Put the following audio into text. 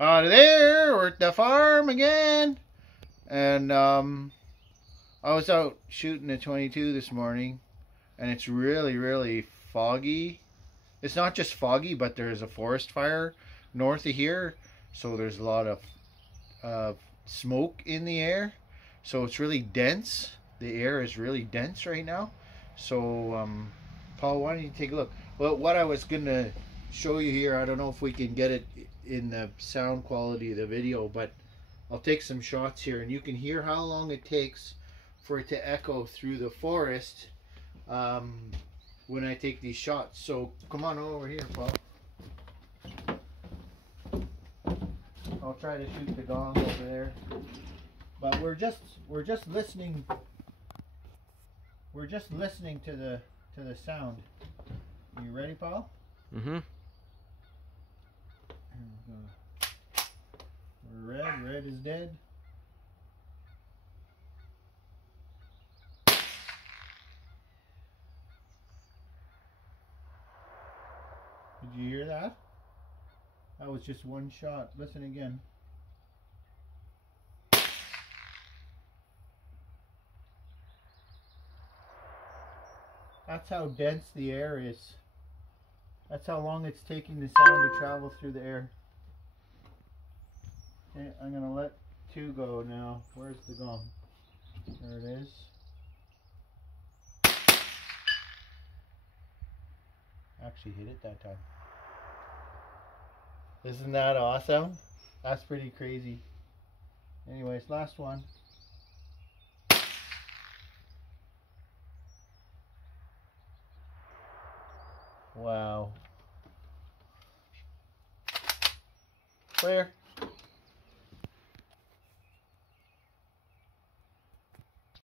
Howdy there, we're at the farm again. And I was out shooting a 22 this morning, and it's really foggy. It's not just foggy, but there's a forest fire north of here, so there's a lot of smoke in the air. So it's really dense. The air is really dense right now. So Paul, why don't you take a look? Well, what I was gonna show you here, I don't know if we can get it in the sound quality of the video, but I'll take some shots here and you can hear how long it takes for it to echo through the forest when I take these shots. So come on over here, Paul. I'll try to shoot the gong over there, but we're just listening. We're just listening to the sound. You ready, Paul? Mm-hmm. Red is dead. Did you hear that? That was just one shot. Listen again. That's how dense the air is. That's how long it's taking the sound to travel through the air. Okay, I'm gonna let 2 go now. Where's the gong? There it is. Actually hit it that time. Isn't that awesome? That's pretty crazy. Anyways, last one. Wow. Clear.